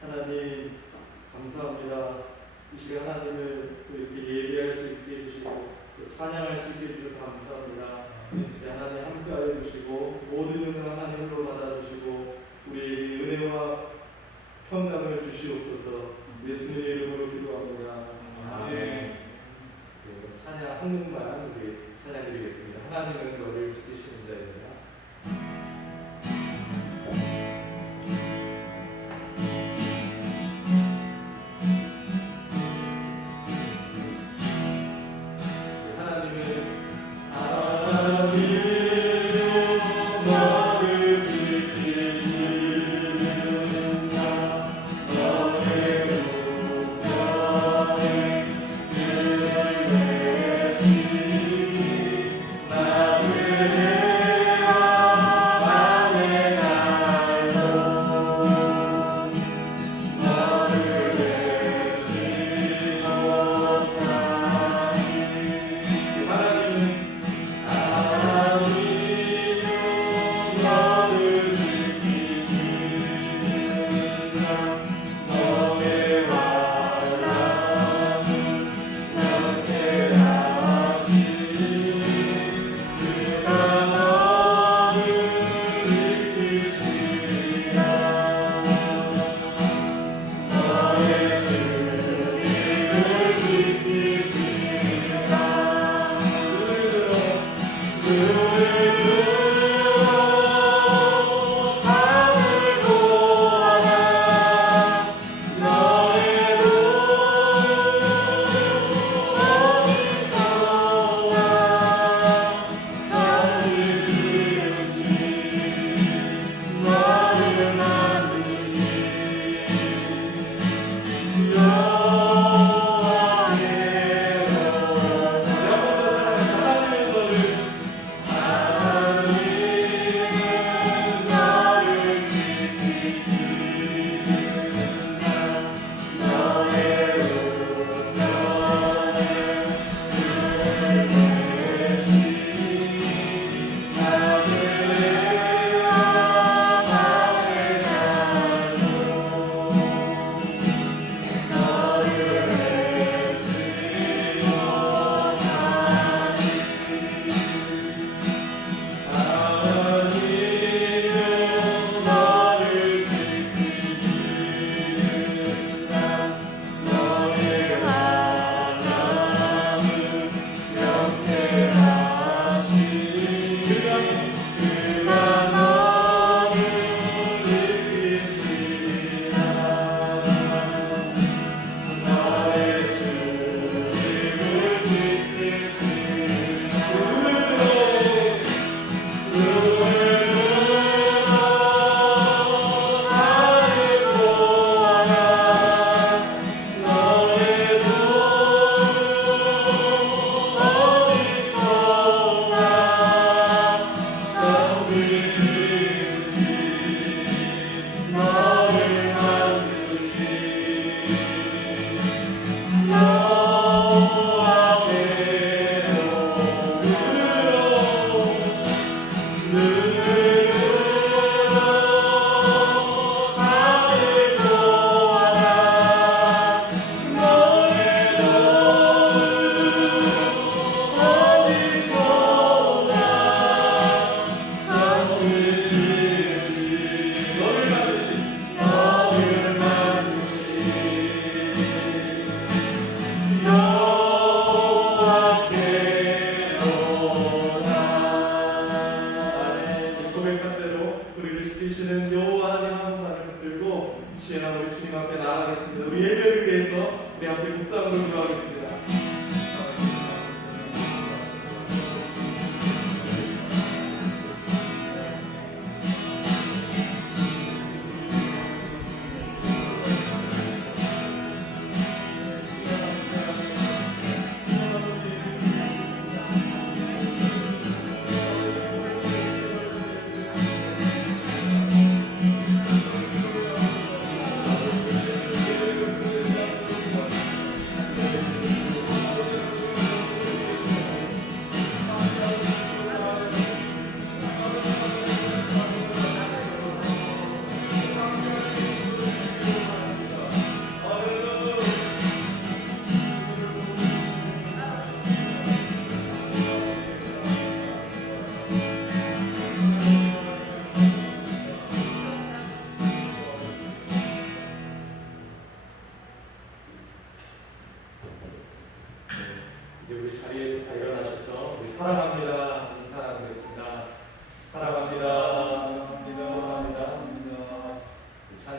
하나님 감사합니다. 이 시간 하나님을 또 이렇게 예배할 수 있게 해주시고 또 찬양할 수 있게 해주셔서 감사합니다. 이제 하나님 함께하여 주시고 모든 은혜 하나님으로 받아주시고 우리에게 은혜와 평강을 주시옵소서. 예수님의 이름으로 기도합니다. 아멘. 찬양 한 곡만 우리 찬양드리겠습니다. 하나님은 너를 지키시는 자입니다.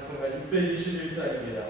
찬송가 621장입니다.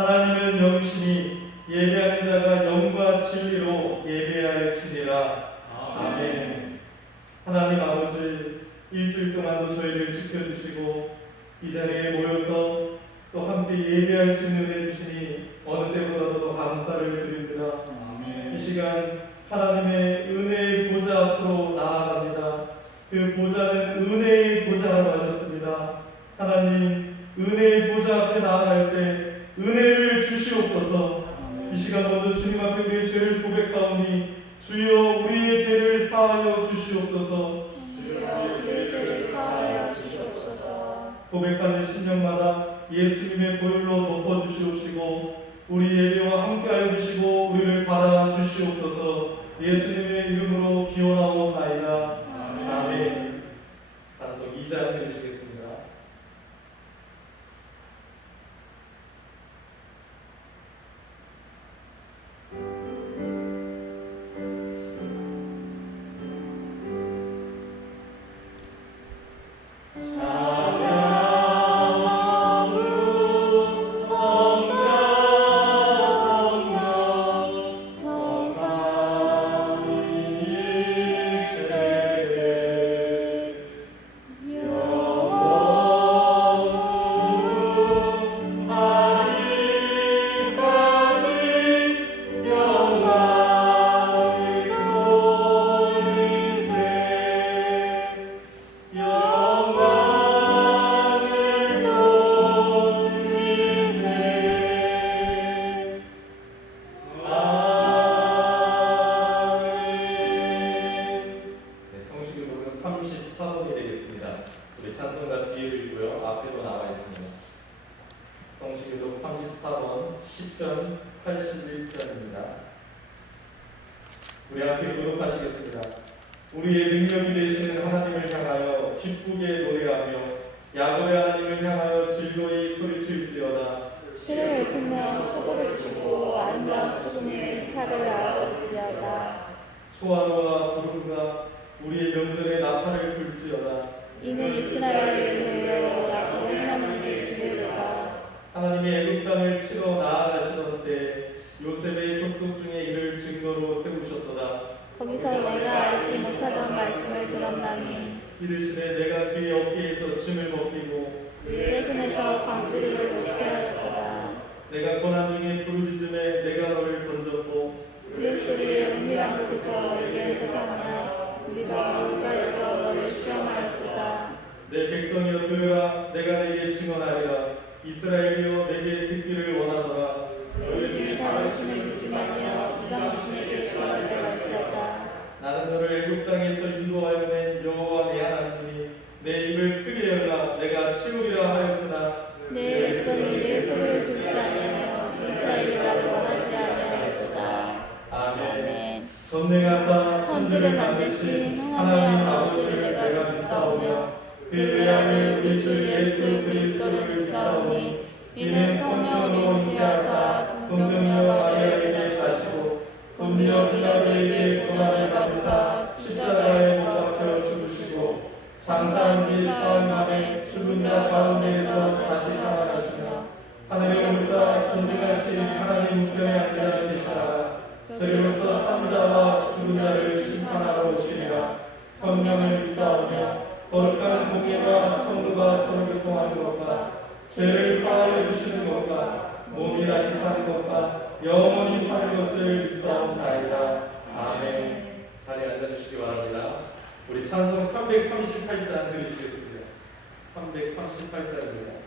하나님은 영이시니 예배하는 자가 영과 진리로 예배할지니라. 아멘. 하나님 아버지, 일주일 동안도 저희를 지켜주시고 이 자리에 모여서 또 함께 예배할 수 있는 은혜 주시니 어느 때보다도 더 감사를 드립니다. 아멘. 이 시간 하나님의 은혜의 보좌 앞으로 나아갑니다. 그 보좌는 은혜의 보좌라고 하셨습니다. 하나님, 은혜의 보좌 앞에 나아갈 때 은혜를 주시옵소서. 이 시간 먼저 주님 앞에 우리의 죄를 고백하오니 주여 우리의 죄를 사하여 주시옵소서. 주여 우리의 죄를 사하여 주시옵소서. 고백하는 심령마다 예수님의 보혈로 덮어주시옵시고 우리 예배와 함께하여 주시고 우리를 받아 주시옵소서. 예수님의 이름으로 기원하옵나이다. 아멘. 찬송 2장 해주시겠습니다. 성시교독 34번 10편 81편입니다. 우리 함께 교독하시겠습니다. 우리의 능력이 되시는 하나님을 향하여 기쁘게 노래하며 야곱의 하나님을 향하여 즐거이 소리칠지어다. 시를 읊으며 소고를 치고 아름다운 수금이 칼을 아울지어다. 초하루와 부름과 우리의 명절에 나팔을 불지어다. 이는 이스라엘의 은혜요 야곱의 하나님의 기회로다. 하나님이 애굽 땅을 치러 나아가시던 때 요셉의 족속 중에 이를 증거로 세우셨도다. 거기서 내가 알지 못하던 말씀을 들었나니 이르시되 내가 그의 어깨에서 짐을 벗기고 그의 손에서 광주리를 놓게 하였도다. 내가 고난 중에 부르짖음에 내가 너를 건졌고 그의 소리에 은밀한 곳에서 내게 응답하며 우리가 물가에서 너를 시험하였도다. 내 백성이여 들으라. 내가 내게 증언하리라. 이스라엘이여 내게 듣기를 원하노라. 너희들이 다루심을 두지 말며 이방신에게 전하지 말지어다. 나는 너를 애굽 땅에서 인도하여 낸 여호와 내 하나님이니 내 입을 크게 열라. 내가 채우리라 하였으나 내 백성이 내 소리를 듣지 아니하며 이스라엘이 나를 원하지 아니하였도다. 아멘. 전능하사 천지를 만드신 하나님 아버지를 내가 믿사오며 그 외아들 우리 주 예수 그리스도를 믿사오니 이는 성령으로 잉태하사 동정녀 마리아에게 나시고 본디오 빌라도에게 고난을 받으사 십자가에 못 박혀 죽으시고 장사한 지 사흘 만에 죽은 자 가운데에서 다시 살아나시며 하늘에 올사 전능하신 하나님 우편에 앉아 계시다가 저리로서 산자와 죽은 자를 심판하러 오시리라. 성령을 믿사오며 거룩한 공예와 성도가 서로 교통하는 것과 죄를 사하여 주시는 것과 몸이 다시 사는 것과 영원히 사는 것을 믿사오며 드리겠사옵나이다. 아멘. 자리에 앉아주시기 바랍니다. 우리 찬송 338장 드리시겠습니다. 338장입니다.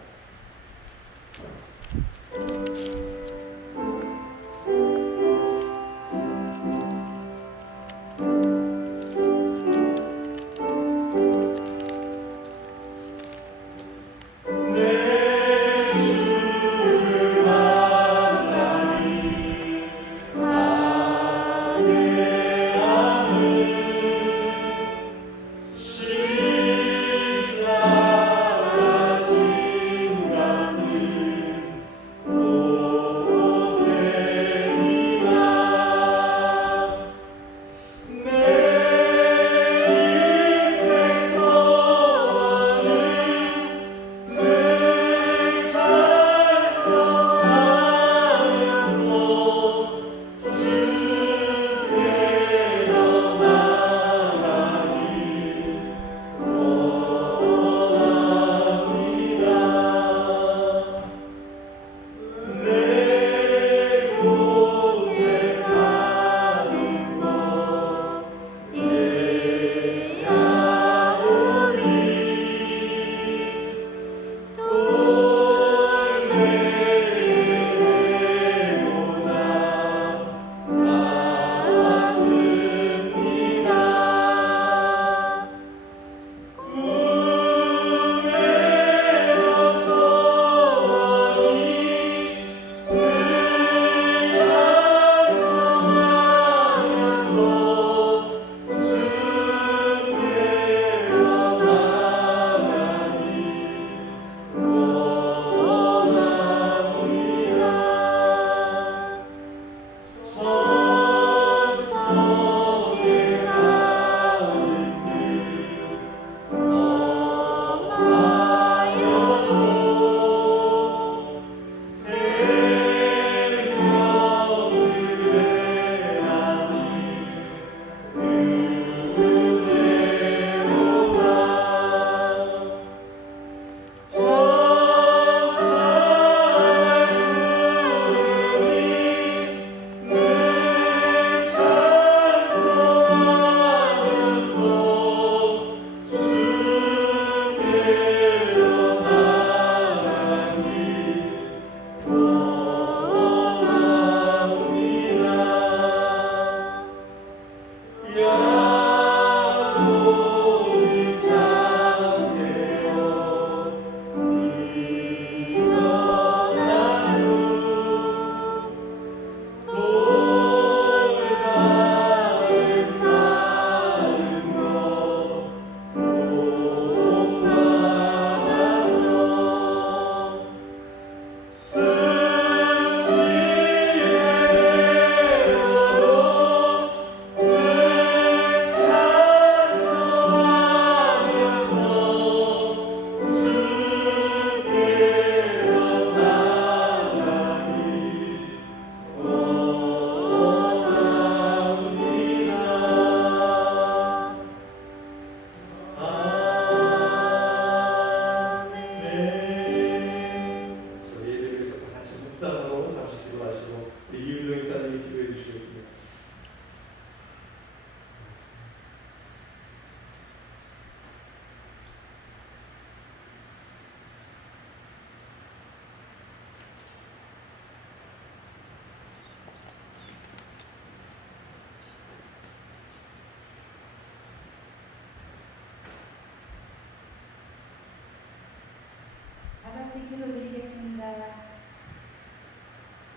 같이 기도드리겠습니다.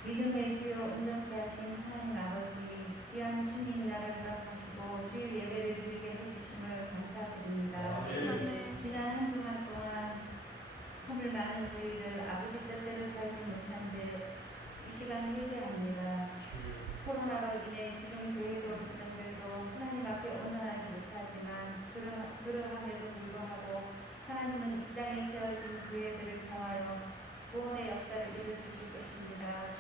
믿음의 주여 온전케 하신 하나님 아버지, 귀한 주님 나를 허락하시고 주일 예배를 드리게 해주심을 감사드립니다. 아멘. 지난 한 주간 동안 선을 많은 저희를 아버지 뜻대로 살지 못한 이 시간 회개합니다. 코로나로 인해 지금 교회도 학생들도 하나님 앞에 온전하지 못하지만 그러함에도 불구하고 하나님은 이 땅에 세워진 교회들을 통하여 구원의 역사를 이루어주실 것입니다.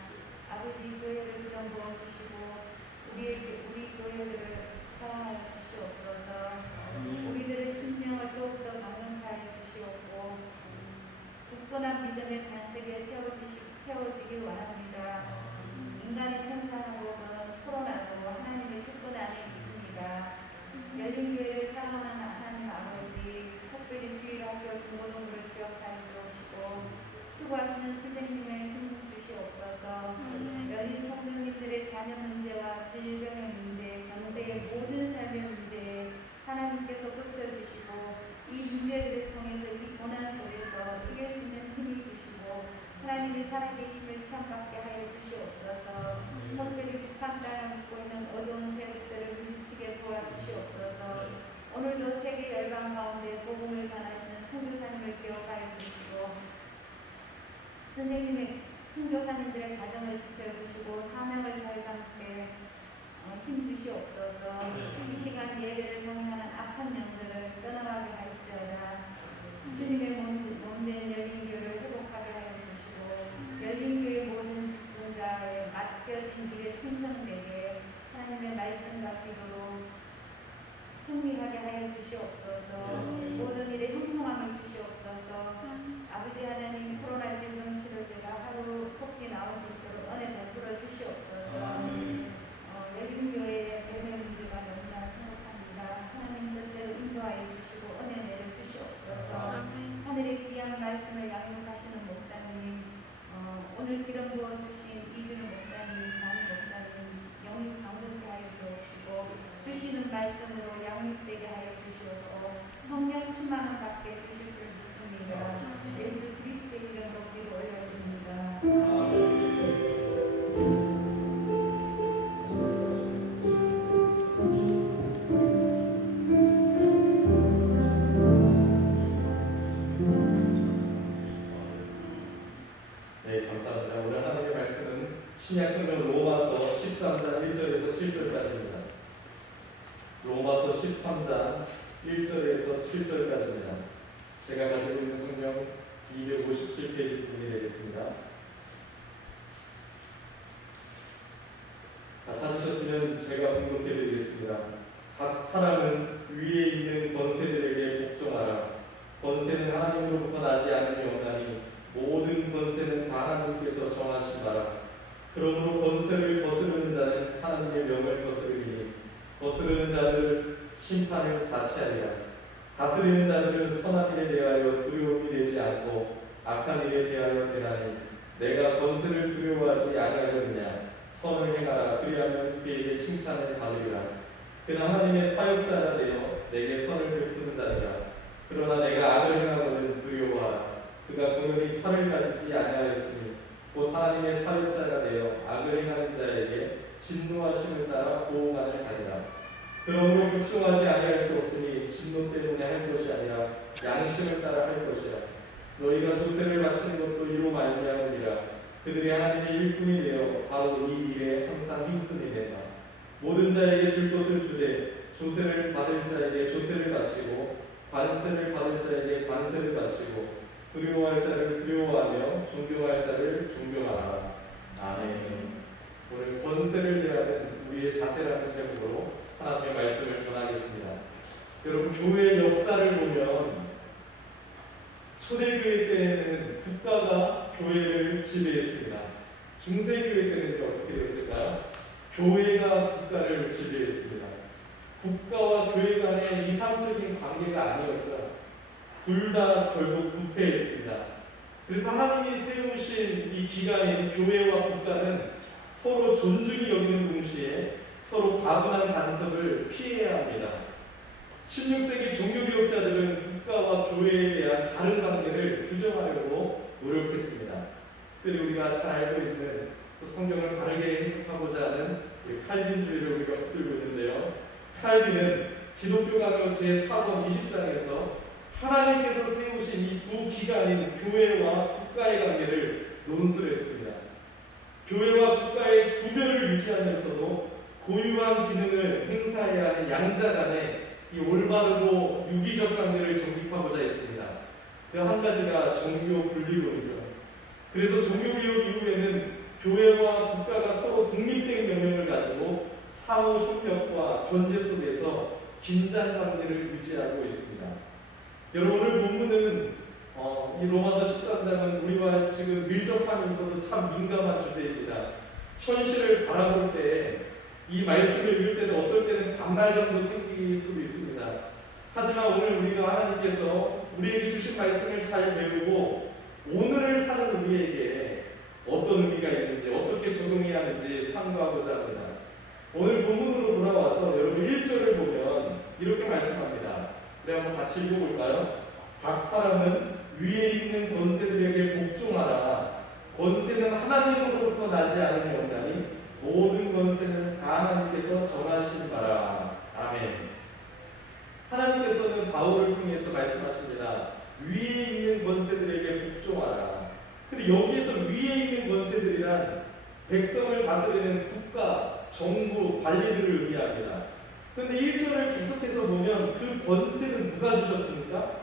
아버지 교회를 부정 부어주시고 우리 교회들을 사랑하여 주시옵소서. 우리들의 심령을 더욱더 강력하여 주시옵고 굳건한 믿음의 반석에 세워지길 원합니다. 인간의 생사는 코로나도 들으시는 말씀으로 양육되게 하여 주시옵고 성령 충만을 받게 해주실 줄 믿습니다. 예수 그리스도의 이름으로 기도 올려드립니다. 네, 감사합니다. 오늘 하나님의 말씀은 신약성경 로마서 13장 1절에서 7절까지입니다. 로마서 13장 1절에서 7절까지입니다. 제가 가지고 있는 성경 257페이지 부분이 되겠습니다. 다 찾으셨으면 제가 공독해 드리겠습니다. 각 사람은 위에 있는 권세들에게 복종하라. 권세는 하나님으로부터 나지 않음이 없나니 모든 권세는 다 하나님께서 정하신 바라. 그러므로 권세를 거스르는 자는 하나님의 명을 거스르리니 거스르는 자들 심판을 자체하리라. 다스리는 자들은 선한 일에 대하여 두려움이 되지 않고 악한 일에 대하여 대하니 내가 권세를 두려워하지 아니하려느냐. 선을 행하라. 그리하면 그에게 칭찬을 받으리라. 그는 하나님의 사역자가 되어 내게 선을 베푸는 자니라. 그러나 내가 악을 행하거든 두려워하라. 그가 공연히 칼을 가지지 아니하였으니 곧 하나님의 사역자가 되어 악을 행하는 자에게 진노하심을 따라 보호하는 자니라. 그러므로 복종하지 아니할 수 없으니 진노 때문에 할 것이 아니라 양심을 따라 할 것이라. 너희가 조세를 바치는 것도 이로 말미암으리라. 그들이 하나님의 일꾼이 되어 바로 이 일에 항상 힘쓰니라. 모든 자에게 줄 것을 주되 조세를 받을 자에게 조세를 바치고 관세를 받을 자에게 관세를 바치고 두려워할 자를 두려워하며 존경할 자를 존경하라. 아멘. 오늘 권세를 대하는 우리의 자세라는 제목으로 하나님의 말씀을 전하겠습니다. 여러분, 교회의 역사를 보면 초대교회 때에는 국가가 교회를 지배했습니다. 중세교회 때는 어떻게 되었을까요? 교회가 국가를 지배했습니다. 국가와 교회 간의 이상적인 관계가 아니었죠. 둘 다 결국 부패했습니다. 그래서 하나님이 세우신 이 기관인 교회와 국가는 서로 존중이 여기는 동시에 서로 과분한 간섭을 피해야 합니다. 16세기 종교개혁자들은 국가와 교회에 대한 다른 관계를 규정하려고 노력했습니다. 특별히 우리가 잘 알고 있는 또 성경을 바르게 해석하고자 하는 칼빈주의를 우리가 붙들고 있는데요. 칼빈은 기독교 강요 제4권 20장에서 하나님께서 세우신 이 두 기관인 교회와 국가의 관계를 논술을 했습니다. 교회와 국가의 구별을 유지하면서도 고유한 기능을 행사해야 하는 양자 간의 이 올바르고 유기적 관계를 정립하고자 했습니다. 그 한 가지가 종교 분리론이죠. 그래서 종교개혁 이후에는 교회와 국가가 서로 독립된 경영을 가지고 상호 협력과 견제 속에서 긴장 관계를 유지하고 있습니다. 여러분, 오늘 본문은 이 로마서 13장은 우리와 지금 밀접하면서도 참 민감한 주제입니다. 현실을 바라볼 때 이 말씀을 읽을 때는 어떨 때는 반발 정도 생길 수도 있습니다. 하지만 오늘 우리가 하나님께서 우리에게 주신 말씀을 잘 배우고 오늘을 사는 우리에게 어떤 의미가 있는지 어떻게 적용해야 하는지 상고하고자 합니다. 오늘 본문으로 돌아와서 여러분 1절을 보면 이렇게 말씀합니다. 우리 한번 같이 읽어볼까요? 각 사람은 위에 있는 권세들에게 복종하라. 권세는 하나님으로부터 나지 않음이 없나니 모든 권세는 다 하나님께서 정하신 바라. 아멘. 하나님께서는 바울을 통해서 말씀하십니다. 위에 있는 권세들에게 복종하라. 근데 여기에서 위에 있는 권세들이란 백성을 다스리는 국가, 정부, 관리들을 의미합니다. 근데 1절을 계속해서 보면 그 권세는 누가 주셨습니까?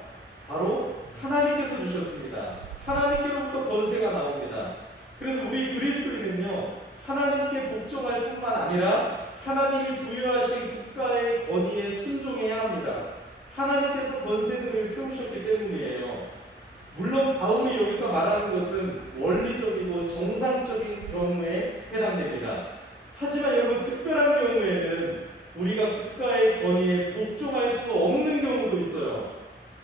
바로 하나님께서 주셨습니다. 하나님께로부터 권세가 나옵니다. 그래서 우리 그리스도인은요, 하나님께 복종할 뿐만 아니라 하나님이 부여하신 국가의 권위에 순종해야 합니다. 하나님께서 권세들을 세우셨기 때문이에요. 물론 바울이 여기서 말하는 것은 원리적이고 정상적인 경우에 해당됩니다. 하지만 여러분, 특별한 경우에는 우리가 국가의 권위에 복종할 수 없는 경우도 있어요.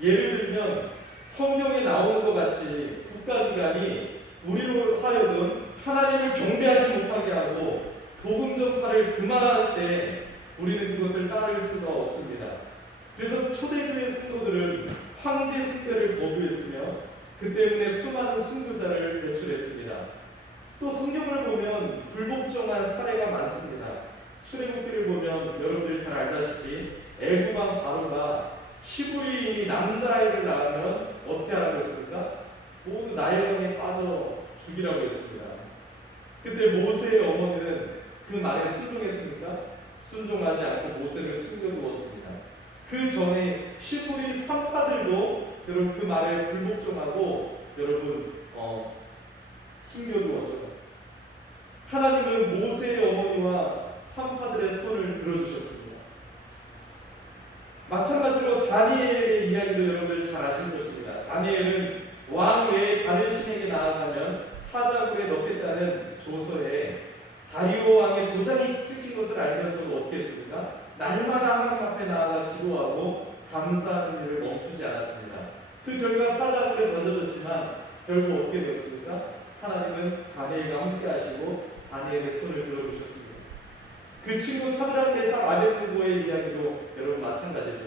예를 들면 성경에 나오는 것 같이 국가기관이 우리로 하여금 하나님을 경배하지 못하게 하고 복음 전파를 금하할 때 우리는 그것을 따를 수가 없습니다. 그래서 초대교회 성도들은 황제 숭배를 거부했으며 그 때문에 수많은 순교자를 배출했습니다. 또 성경을 보면 불복종한 사례가 많습니다. 출애굽기를 보면 여러분들 잘 알다시피 애굽왕 바로가 히브리인이 남자아이를 낳으면 어떻게 하라고 했습니까? 모두 나일강에 빠져 죽이라고 했습니다. 그때 모세의 어머니는 그 말에 순종했습니까? 순종하지 않고 모세를 숨겨두었습니다. 그 전에 히브리 산파들도 여러분 그 말에 불복종하고 여러분 숨겨두었죠. 하나님은 모세의 어머니와 산파들의 손을 들어주셨습니다. 마찬가지로 다니엘의 이야기도 여러분들 잘 아시는 것입니다. 다니엘은 왕 외에 다른 신에게 나아가면 사자굴에 넣겠다는 조서에 다리오 왕의 도장이 찍힌 것을 알면서도 어떻게 했습니까? 날마다 하나님 앞에 나아가 기도하고 감사하는 일을 멈추지 않았습니다. 그 결과 사자굴에 던져졌지만 결국 어떻게 되었습니까? 하나님은 다니엘과 함께 하시고 다니엘의 손을 들어주셨습니다. 그 친구 사드락 메삭 아벳느고의 이야기도 여러분 마찬가지죠.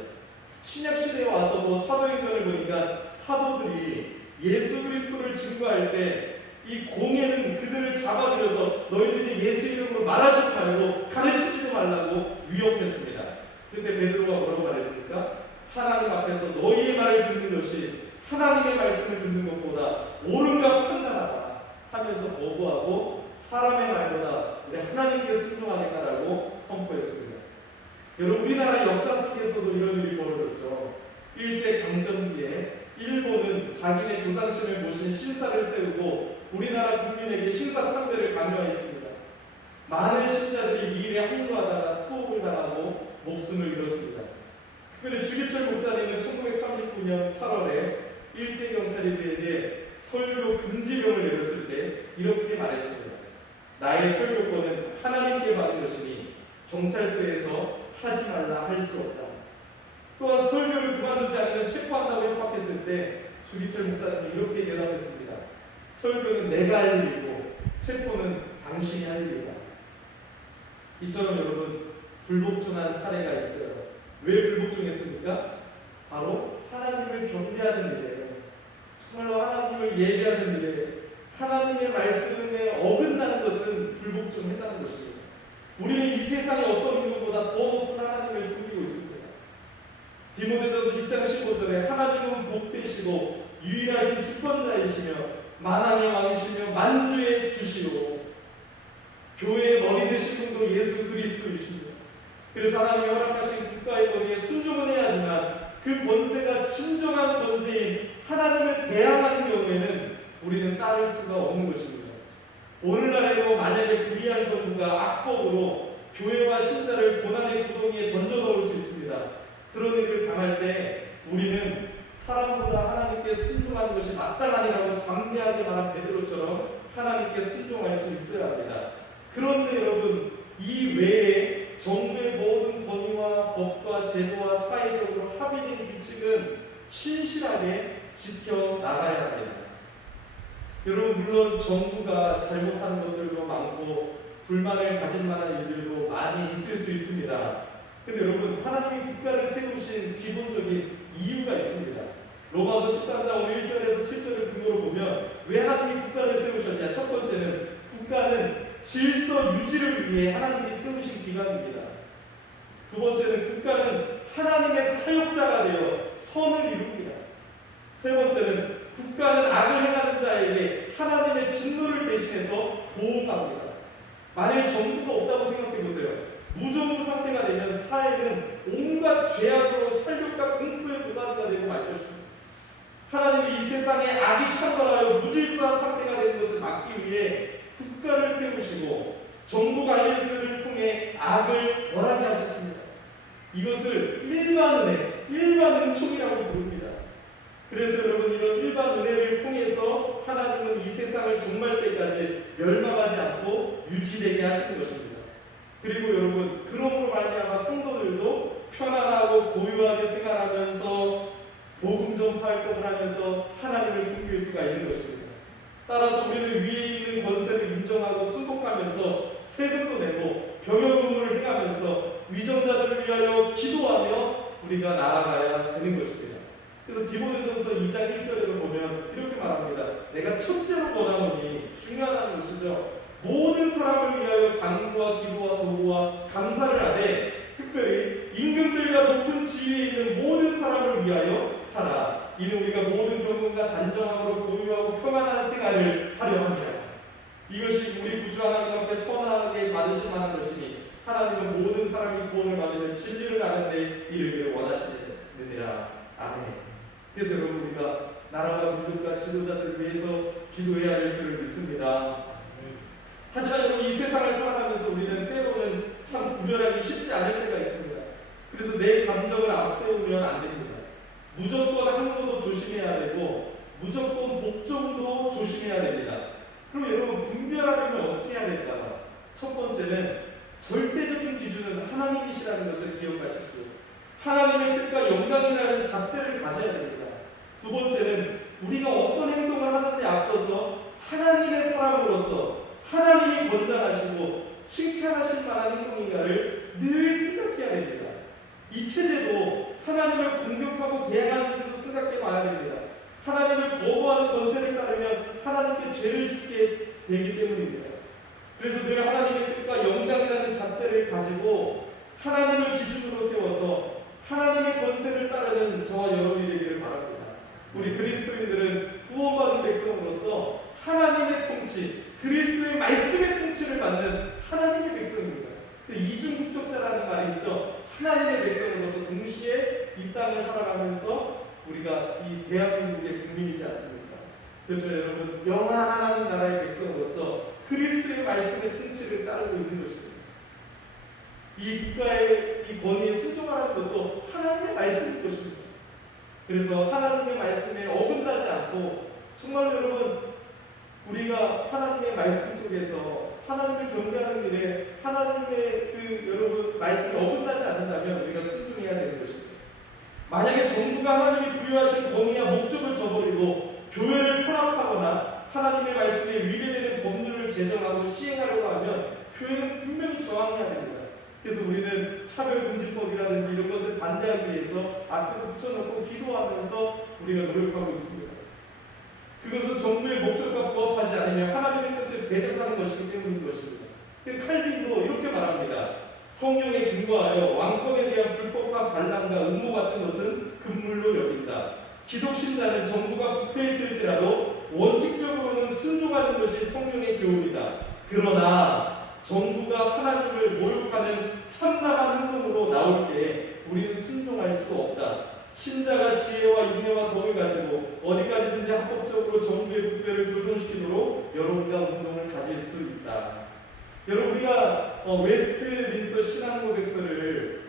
신약 시대에 와서도 사도행전을 보니까 사도들이 예수 그리스도를 증거할 때 이 공예는 그들을 잡아들여서 너희들이 예수 이름으로 말하지 말고 가르치지도 말라고 위협했습니다. 근데 베드로가 뭐라고 말했습니까? 하나님 앞에서 너희의 말을 듣는 것이 하나님의 말씀을 듣는 것보다 옳은가 판단하다 하면서 거부하고 사람의 말보다 우리 하나님께 순종하겠다라고 선포했습니다. 여러분 우리나라 역사 속에서도 이런 일이 벌어졌죠. 일제강점기에 일본은 자기네 조상신을 모신 신사를 세우고 우리나라 국민에게 신사참배를 강요했습니다. 많은 신자들이 이 일에 항거하다가 투옥을 당하고 목숨을 잃었습니다. 특별히 주기철 목사님은 1939년 8월에 일제경찰들에게 설교 금지령을 내렸을 때 이렇게 말했습니다. 나의 설교권은 하나님께 받은 것이니 경찰서에서 하지 말라 할 수 없다. 또한 설교를 그만두지 않으면 체포한다고 협박했을 때 주기철 목사님이 이렇게 대답했습니다. 설교는 내가 할 일이고 체포는 당신이 할 일이다. 이처럼 여러분 불복종한 사례가 있어요. 왜 불복종했습니까? 바로 하나님을 경배하는 일에 정말로 하나님을 예배하는 일에 하나님의 말씀에 어긋나는 것은 불복종했다는 것입니다. 우리는 이 세상의 어떤 인물보다 더 높은 하나님을 섬기고 있습니다. 디모데전서 6장 15절에 하나님은 복되시고 유일하신 주권자이시며 만왕의 왕이시며 만주의 주시오. 교회의 머리 되신 분도 예수 그리스도이십니다. 그래서 하나님이 허락하신 국가의 권위에 순종은 해야지만 그 권세가 진정한 권세인 하나님을 대항하는 경우에는 우리는 따를 수가 없는 것입니다. 오늘날에도 만약에 불의한 정부가 악법으로 교회와 신자를 고난의 구덩이에 던져넣을 수 있습니다. 그런 일을 당할 때 우리는 사람보다 하나님께 순종하는 것이 마땅하니라고 담대하게 말한 베드로처럼 하나님께 순종할 수 있어야 합니다. 그런데 여러분 이 외에 정부의 모든 권위와 법과 제도와 사회적으로 합의된 규칙은 신실하게 지켜나가야 합니다. 여러분 물론 정부가 잘못하는 것들도 많고 불만을 가질 만한 일들도 많이 있을 수 있습니다. 근데 여러분 하나님이 국가를 세우신 기본적인 이유가 있습니다. 로마서 13장 1절에서 7절을 근거로 보면 왜 하나님이 국가를 세우셨냐? 첫 번째는 국가는 질서 유지를 위해 하나님이 세우신 기관입니다. 두 번째는 국가는 하나님의 사역자가 되어 선을 이룹니다. 세 번째는 국가는 악을 행하는 자에게 하나님의 진노를 대신해서 보호합니다. 만일 정부가 없다고 생각해 보세요. 무정부 상태가 되면 사회는 온갖 죄악으로 살육과 공포의 도가니가 되고 말 것입니다. 하나님이 이 세상에 악이 창궐하여 무질서한 상태가 되는 것을 막기 위해 국가를 세우시고 정부 관리들을 통해 악을 벌하게 하셨습니다. 이것을 일반 은혜, 일반 은총이라고 부릅니다. 그래서 여러분 이런 일반 은혜를 통해서 하나님은 이 세상을 종말 때까지 멸망하지 않고 유지되게 하시는 것입니다. 그리고 여러분 그러므로 말미암아 성도들도 편안하고 고요하게 생활하면서 복음 전파 활동을 하면서 하나님을 섬길 수가 있는 것입니다. 따라서 우리는 위에 있는 권세를 인정하고 순복하면서 세금도 내고 병역 의무를 행하면서 위적 위정자들을 위하여 기도하며 우리가 나아가야 되는 것입니다. 그래서 디모데전서 2장 1절에도 보면 이렇게 말합니다. 내가 첫째로 원하노니, 중요하다는 것이죠. 모든 사람을 위하여 간구와 기도와 도구와 감사를 하되 특별히 임금들과 높은 지위에 있는 모든 사람을 위하여 하라. 이는 우리가 모든 경건과 단정함으로 고유하고 평안한 생활을 하려 합니다. 이것이 우리 구주 하나님 앞에 선하게 받으실 만한 것이니 하나님은 모든 사람이 구원을 받으면 진리를 아는 데 이르기를 원하시느니라. 아멘. 그래서 여러분, 우리가 나라와 민족과 지도자들을 위해서 기도해야 할 줄을 믿습니다. 하지만 여러분, 이 세상을 살아가면서 우리는 때로는 참 구별하기 쉽지 않을 때가 있습니다. 그래서 내 감정을 앞세우면 안 됩니다. 무조건 항모도 조심해야 되고 무조건 복종도 조심해야 됩니다. 그럼 여러분, 분별하려면 어떻게 해야 될까요? 첫 번째는 절대적인 기준은 하나님이시라는 것을 기억하십시오. 하나님의 뜻과 영광이라는 잣대를 가져야 됩니다. 두 번째는 우리가 어떤 행동을 하는 데 앞서서 하나님의 사람으로서 하나님이 권장하시고 칭찬하실 만한 행동인가를 늘 생각해야 됩니다. 이 체제도 하나님을 공격하고 대항하는지도 생각해 봐야 됩니다. 하나님을 거부하는 권세를 따르면 하나님께 죄를 짓게 되기 때문입니다. 그래서 늘 하나님의 뜻과 영광이라는 잣대를 가지고 하나님을 기준으로 세워서 하나님의 권세를 따르는 저와 여러분이 되기를 바랍니다. 우리 그리스도인들은 구원받은 백성으로서 하나님의 통치, 그리스도의 말씀의 통치를 받는 하나님의 백성입니다. 이중국적자라는 말이 있죠. 하나님의 백성으로서 동시에 이 땅을 살아가면서 우리가 이 대한민국의 국민이지 않습니까? 그렇죠, 여러분. 영원한 하나님 나라의 백성으로서 그리스도의 말씀의 통치를 따르고 있는 것입니다. 이 국가의 이 권위에 순종하는 것도 하나님의 말씀일 것입니다. 그래서 하나님의 말씀에 어긋나지 않고 정말로 여러분, 우리가 하나님의 말씀 속에서 하나님을 경배하는 일에 하나님의 여러분 말씀에 어긋나지 않는다면 우리가 순종해야 되는 것입니다. 만약에 정부가 하나님이 부여하신 권위와 목적을 저버리고 교회를 편압하거나 하나님의 말씀에 위배되는 법률을 제정하고 시행하려고 하면 교회는 분명히 저항해야 됩니다. 그래서 우리는 차별금지법이라든지 이런 것을 반대하기 위해서 앞에 붙여놓고 기도하면서 우리가 노력하고 있습니다. 그것은 정부의 목적과 부합하지 않으면 하나님의 뜻을 배척하는 것이기 때문인 것입니다. 칼빈도 이렇게 말합니다. 성령에 근거하여 왕권에 대한 불법과 반란과 음모 같은 것은 금물로 여긴다. 기독신자는 정부가 부패했을지라도 원칙적으로는 순종하는 것이 성령의 교훈이다. 그러나 정부가 하나님을 모욕하는 참담한 행동으로 나올 때 우리는 순종할 수 없다. 신자가 지혜와 인내와 덕을 가지고 어디까지든지 합법적으로 정부의 부패를 교정시키도록 여러분과 운동을 가질 수 있다. 여러분, 우리가 웨스트민스터 신앙고백서를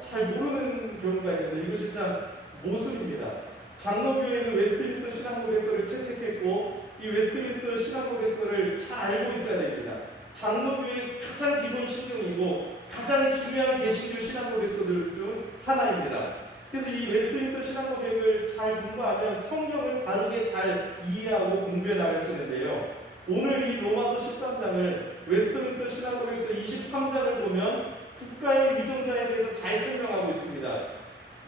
잘 모르는 경우가 있는데 이것이 참 모순입니다. 장로교회는 웨스트민스터 신앙고백서를 채택했고 이 웨스트민스터 신앙고백서를 잘 알고 있어야 됩니다. 장로교회의 가장 기본 신경이고 가장 중요한 개신교 신앙고백서들 중 하나입니다. 그래서 이 웨스트민스터 신앙고백을 잘 공부하면 성경을 바르게 잘 이해하고 공부해 나갈 수 있는데요. 오늘 이 로마서 13장을 웨스트민스터 신앙고백서 23장을 보면 국가의 위정자에 대해서 잘 설명하고 있습니다.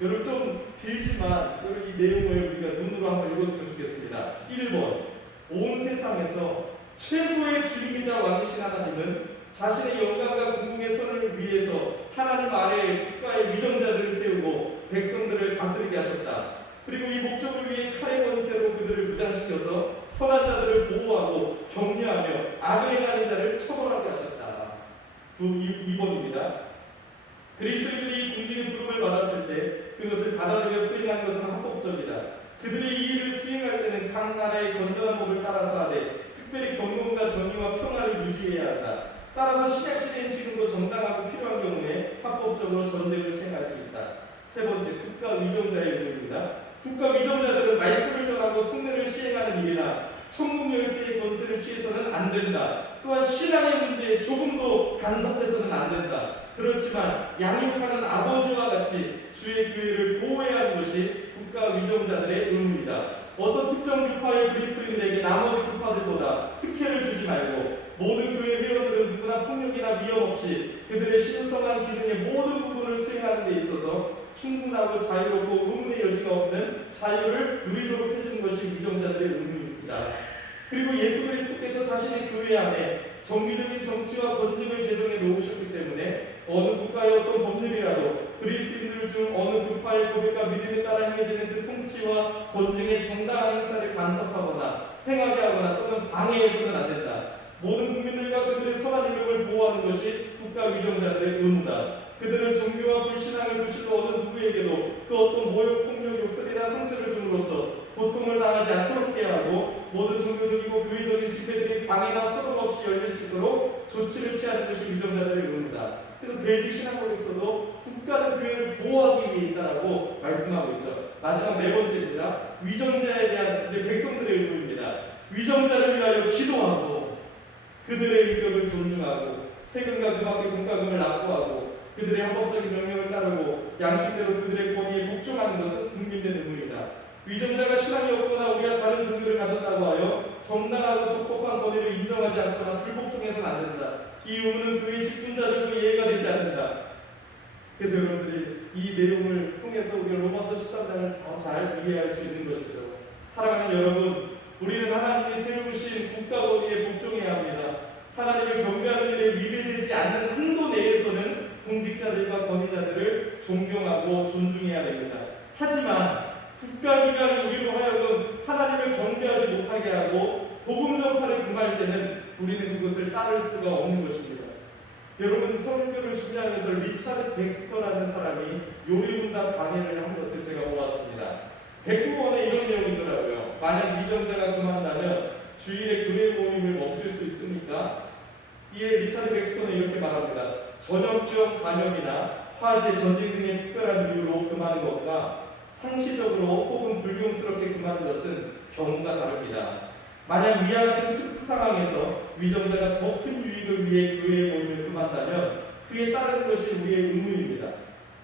여러분, 좀 길지만 여러분 이 내용을 우리가 눈으로 한번 읽었으면 좋겠습니다. 1번, 온 세상에서 최고의 주님이자 왕이신 하나님은 자신의 영광과 궁극의 선을 위해서 하나님 아래에 국가의 위정자들을 세우고 백성들을 다스리게 하셨다. 그리고 이 목적을 위해 칼의 권세로 그들을 무장시켜서 선한 자들을 보호하고 격려하며 악을 행하는 자를 처벌하게 하셨다. 2번입니다. 그리스도인들이 공중의 부름을 받았을 때 그것을 받아들여 수행하는 것은 합법적이다. 그들이 이 일을 수행할 때는 각 나라의 건전한 법을 따라서 하되 특별히 경건과 정의와 평화를 유지해야 한다. 따라서 신약시대인 지금도 정당하고 필요한 경우에 합법적으로 전쟁을 수행할 수 있다. 세 번째, 국가 위정자의 의무입니다. 국가 위정자들은 말씀을 전하고 승례를 시행하는 일이나 천국 열쇠의 권세를 취해서는 안 된다. 또한 신앙의 문제에 조금도 간섭해서는 안 된다. 그렇지만 양육하는 아버지와 같이 주의 교회를 보호해야 하는 것이 국가 위정자들의 의무이다. 어떤 특정 교파의 그리스도인들에게 나머지 교파들보다 특혜를 주지 말고 모든 교회 회원들은 누구나 폭력이나 위험 없이 그들의 신성한 기능의 모든 부분을 충분하고 자유롭고 의문의 여지가 없는 자유를 누리도록 해주는 것이 위정자들의 의무입니다. 그리고 예수 그리스도께서 자신의 교회 안에 정규적인 정치와 권직을 제정해 놓으셨기 때문에 어느 국가의 어떤 법률이라도 그리스도인들 중 어느 부파의 고백과 믿음에 따라 행해지는 그 통치와 권직의 정당한 행사를 간섭하거나 행하게 하거나 또는 방해해서는 안 된다. 모든 국민들과 그들의 선한 이름을 보호하는 것이 국가 위정자들의 의무다. 그들은 종교와 불신앙을 구실로 어느 누구에게도 그 어떤 모욕, 폭력, 욕설이나 상처를 줌으로써 고통을 당하지 않도록 해야 하고 모든 종교적이고 교회적인 집회들이 방해나 소동 없이 열릴 수 있도록 조치를 취하는 것이 위정자들의 의무다. 그래서 벨지 신학원에서도 국가는 교회를 보호하기 위해 있다라고 말씀하고 있죠. 마지막 네 번째입니다. 위정자에 대한 이제 백성들의 의무입니다. 위정자를 위하여 기도하고 그들의 인격을 존중하고 세금과 그 밖의 공과금을 납부하고 그들의 합법적인 명령을 따르고 양식대로 그들의 권위에 복종하는 것은 국민의 의무이다. 위정자가 신앙이 없거나 우리가 다른 종교를 가졌다고 하여 정당하고 적법한 권위를 인정하지 않거나 불복종해서는 안 된다. 이 의무는 교회 직분자들도 이해가 되지 않는다. 그래서 여러분들이 이 내용을 통해서 우리가 로마서 13장을 더 잘 이해할 수 있는 것이죠. 사랑하는 여러분, 우리는 하나님이 세우신 국가 권위에 복종해야 합니다. 하나님을 경배하는 일에 위배되지 않는 한도 내에서는 공직자들과 권위자들을 존경하고 존중해야 됩니다. 하지만 국가기관이 우리로 하여금 하나님을 경배하지 못하게 하고 복음 전파를 금할 때는 우리는 그것을 따를 수가 없는 것입니다. 여러분, 선교를 준비하면서 리차드 백스터라는 사람이 요리문답 강의를 한 것을 제가 보았습니다. 109번에 이런 내용이 있더라고요. 만약 위정자가 그만다면 주일에 교회 모임을 멈출 수 있습니까? 이에 리차드 백스터는 이렇게 말합니다. 전염병 감염이나 화재, 전쟁 등의 특별한 이유로 금하는 것과 상시적으로 혹은 불경스럽게 금하는 것은 경우가 다릅니다. 만약 위와 같은 특수 상황에서 위정자가 더 큰 유익을 위해 교회 모임을 금한다면 그에 따르는 것이 우리의 의무입니다.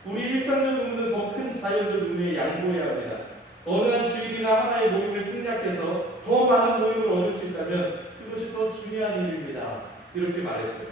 우리 일상적 의무는 더 큰 자연적 의무에 양보해야 합니다. 어느 한 주일이나 하나의 모임을 생략해서 더 많은 모임을 얻을 수 있다면 그것이 더 중요한 일입니다. 이렇게 말했어요.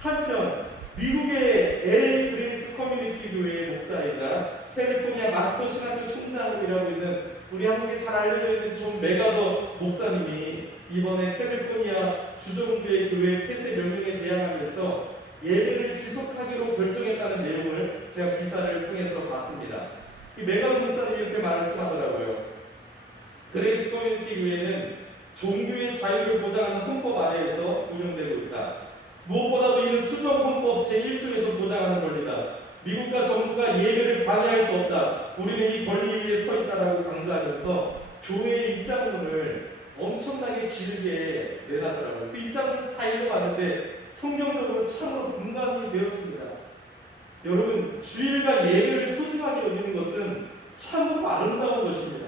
한편 미국의 LA 그레이스 커뮤니티 교회의 목사이자 캘리포니아 마스터 신학교 총장으로 일하고 있는 우리 한국에 잘 알려져 있는 존 메가더 목사님이 이번에 캘리포니아 주정부의 교회 폐쇄 명령에 대항하면서 예배를 지속하기로 결정했다는 내용을 제가 기사를 통해서 봤습니다. 이 메가더 목사님이 이렇게 말씀하더라고요. 그레이스 커뮤니티 교회는 종교의 자유를 보장하는 헌법 아래에서 운영되고 있다. 무엇보다도 이는 수정헌법 제1조에서 보장하는 권리다. 미국과 정부가 예배를 방해할 수 없다. 우리는 이 권리 위에 서 있다라고 강조하면서 교회의 입장문을 엄청나게 길게 내놨더라고요. 그 입장문을 다 읽어봤는데 성경적으로 참으로 공감이 되었습니다. 여러분, 주일과 예배를 소중하게 여기는 것은 참으로 아름다운 것입니다.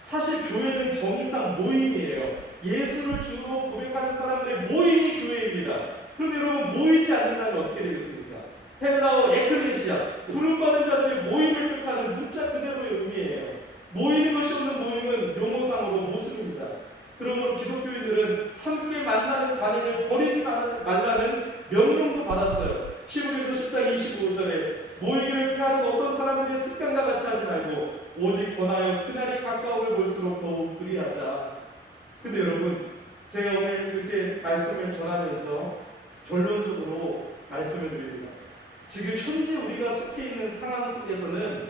사실 교회는 정의상 모임이에요. 예수를 주로 고백하는 사람들의 모임이 교회입니다. 그런데 여러분, 모이지 않는다면 어떻게 되겠습니까? 헬라어 에클레시아, 부름받은 자들의 모임을 뜻하는 문자 그대로의 의미예요. 모이는 것이 없는 모임은 용어상으로 모습입니다. 그러므로 기독교인들은 함께 만나는 관행을 버리지 말라는 명령도 받았어요. 히브리서 10장 25절에 모이기를 피하는 어떤 사람들의 습관과 같이 하지 말고 오직 권하여 그날이 가까움을 볼수록 더욱 그리하자. 근데 여러분, 제가 오늘 이렇게 말씀을 전하면서 결론적으로 말씀을 드립니다. 지금 현재 우리가 속해 있는 상황 속에서는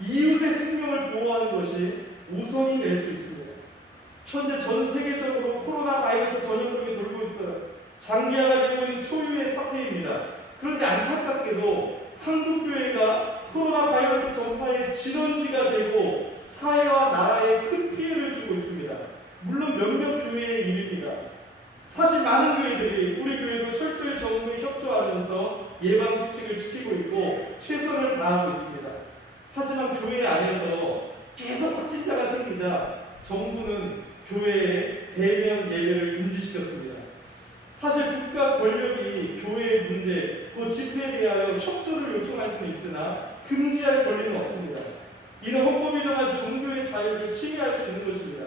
이웃의 생명을 보호하는 것이 우선이 될 수 있습니다. 현재 전 세계적으로 코로나 바이러스 전염병이 돌고 있어요. 장기화가 되고 있는 초유의 사태입니다. 그런데 안타깝게도 한국교회가 코로나 바이러스 전파의 진원지가 되고 사회와 나라에 큰 피해를 주고 있습니다. 물론 몇몇 교회의 일입니다. 사실 많은 교회들이, 우리 교회도 철저히 정부에 협조하면서 예방수칙을 지키고 있고 최선을 다하고 있습니다. 하지만 교회 안에서 계속 확진자가 생기자 정부는 교회에 대면 예배를 금지시켰습니다. 사실 국가 권력이 교회의 문제, 그 집회에 대하여 협조를 요청할 수는 있으나 금지할 권리는 없습니다. 이는 헌법이 정한 종교의 자유를 침해할 수 있는 것입니다.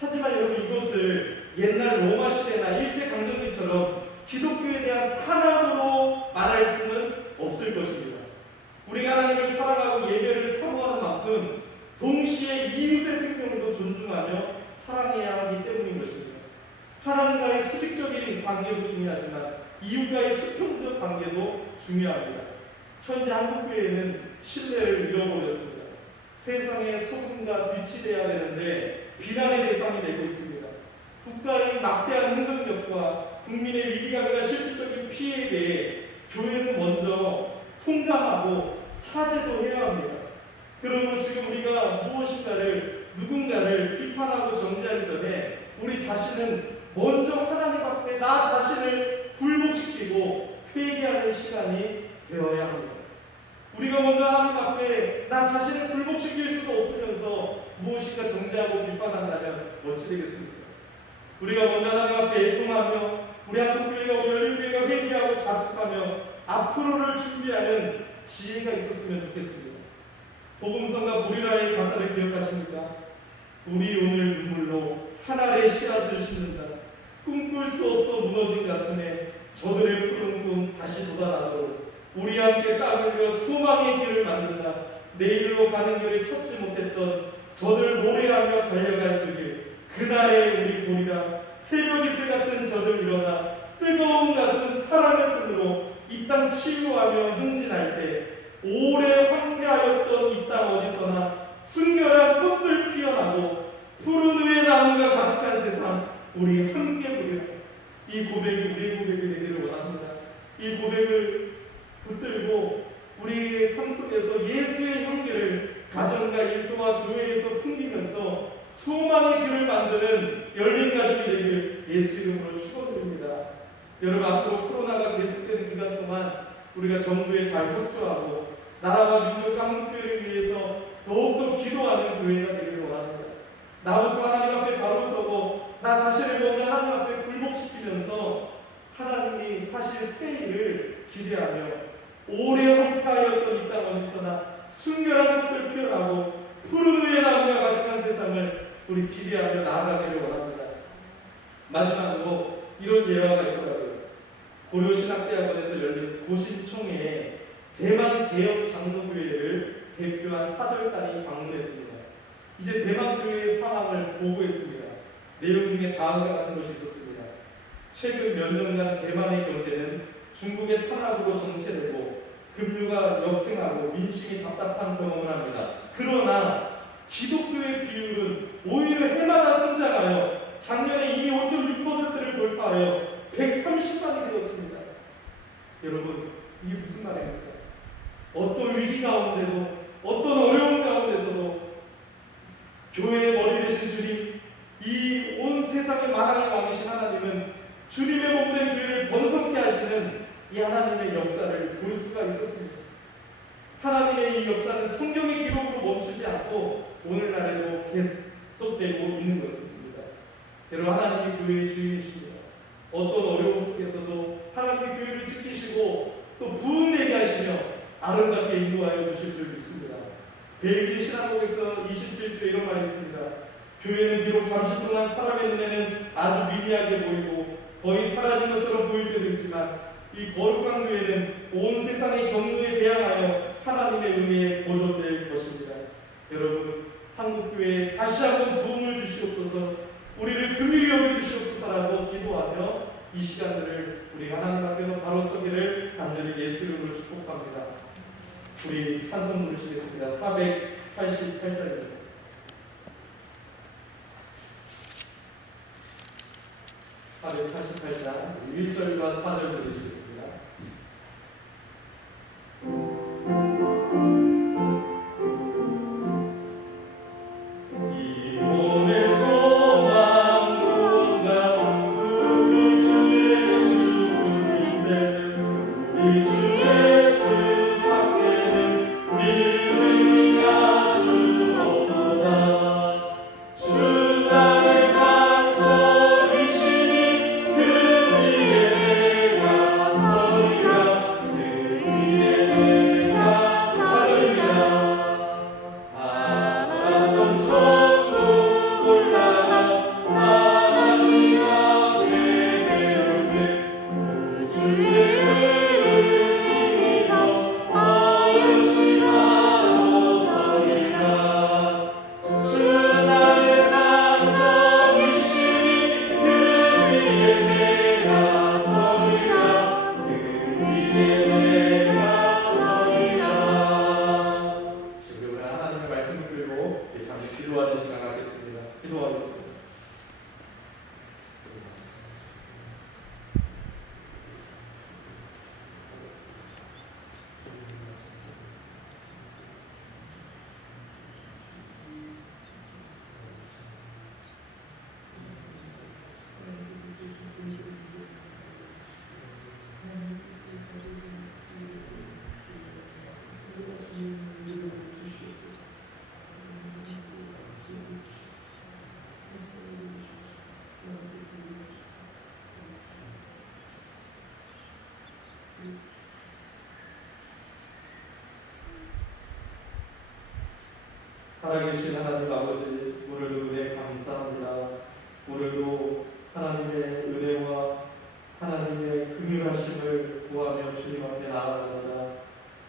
하지만 여러분, 이것을 옛날 로마 시대나 일제강점기처럼 기독교에 대한 탄압으로 말할 수는 없을 것입니다. 우리가 하나님을 사랑하고 예배를 사모하는 만큼 동시에 이웃의 생명도 존중하며 사랑해야 하기 때문인 것입니다. 하나님과의 수직적인 관계도 중요하지만 이웃과의 수평적 관계도 중요합니다. 현재 한국교회는 신뢰를 잃어버렸습니다. 세상의 소금과 빛이 되어야 되는데 비난의 대상이 되고 있습니다. 국가의 막대한 행정력과 국민의 위기감과 실질적인 피해에 대해 교회는 먼저 통감하고 사죄도 해야 합니다. 그러므로 지금 우리가 무엇인가를 누군가를 비판하고 정죄하기 전에 우리 자신은 먼저 하나님 앞에 나 자신을 굴복시키고 회개하는 시간이 되어야 합니다. 우리가 먼저 하나님 앞에 나 자신을 굴복시킬 수도 없으면서 무엇인가 정죄하고 비판한다면 어찌 되겠습니까? 우리가 먼저 하나님 앞에 애통하며 우리 한국교회가 우리 열린교회가 회개하고 자숙하며 앞으로를 준비하는 지혜가 있었으면 좋겠습니다. 복음성가 보리라의 가사를 기억하십니까? 우리 오늘 눈물로 하늘의 씨앗을 심는다. 꿈꿀 수 없어 무너진 가슴에 저들의 푸른 꿈 다시 돋아나도록 우리 함께 땀 흘려 소망의 길을 만든다. 내일로 가는 길을 찾지 못했던 저들 노래하며 달려갈 그 길, 그날의 우리 보리라 새벽 이슬 같은 저들 일어나 뜨거운 가슴 사랑의 손으로 이 땅 치유하며 행진할 때 오래 황폐하였던 이 땅 어디서나 순결한 꽃들 피어나고 푸른 의의 나무가 가득한 세상 우리 함께 부르라. 이 고백이 우리의 고백이 되기를 원합니다. 이 고백을 붙들고 우리의 삶 속에서 예수의 향기를 가정과 일터와 교회에서 풍기면서 소망의 길을 만드는 열린 가족이 되길 예수 이름으로 축원드립니다. 여러분, 앞으로 코로나가 계속되는 기간 동안 우리가 정부에 잘 협조하고 나라와 민족 한국교회를 위해서 더욱더 기도하는 교회가 되기를 원합니다. 나부터 하나님 앞에 바로 서고 나 자신을 먼저 하나님 앞에 굴복시키면서 하나님이 하실 새 일을 기대하며 오래 황폐하였던 이 땅 어디서나 순결한 꽃들 피어나고 푸른 의의 나무가 가득한 세상을 우리 기대하며 나아가기를 원합니다. 마지막으로 이런 예화가 있더라고요. 고려신학대학원에서 열린 고신총회에 대만 개혁 장로교회를 대표한 사절단이 방문했습니다. 이제 대만 교회의 상황을 보고했습니다. 내용 중에 다음과 같은 것이 있었습니다. 최근 몇 년간 대만의 경제는 중국의 탄압으로 정체되고 금융가 역행하고 민심이 답답한 경험을 합니다. 그러나 기독교의 비율은 오히려 해마다 성장하여 작년에 이미 5.6%를 돌파하여 130만이 되었습니다. 여러분, 이게 무슨 말입니까? 어떤 위기 가운데도 어떤 어려움 가운데서도 교회의 머리 되신 주님, 이 온 세상의 만왕의 왕이신 하나님은 주님의 몸된 교회를 번성케 하시는 이 하나님의 역사를 볼 수가 있었습니다. 하나님의 이 역사는 성경의 기록으로 멈추지 않고 오늘날에도 계속되고 있는 것입니다. 여러분, 하나님이 교회의 주인이십니다. 어떤 어려움 속에서도 하나님의 교회를 지키시고 또 부흥되게 하시며 아름답게 인도하여 주실 줄 믿습니다. 벨기에 신학국에서 27주에 이런 말이 있습니다. 교회는 비록 잠시 동안 사람의 눈에는 아주 미미하게 보이고 거의 사라진 것처럼 보일 때도 있지만 이 거룩한 교회는 온 세상의 경로에 대항하여 하나님의 은혜에 보존될 것입니다. 여러분, 한국교회에 다시 한번 부흥을 주시옵소서, 우리를 긍휼히 여겨주시옵소서라고 기도하며 이 시간들을 우리 하나님 앞에서 바로 서기를 간절히 예수 이름으로 축복합니다. 우리 찬송 부르시겠습니다. 488장입니다. 488장 1절과 4절 들으시겠습니다. 이 몸의 소망 누가 우리 주의 주일세 우리 주 예수 밖에는 믿음이 아주 없도다. 주 나의 반석이시니 그 위에 내가 살아계신 하나님 아버지, 오늘도 은혜 감사합니다. 오늘도 하나님의 은혜와 하나님의 긍휼하심을 구하며 주님 앞에 나아갑니다.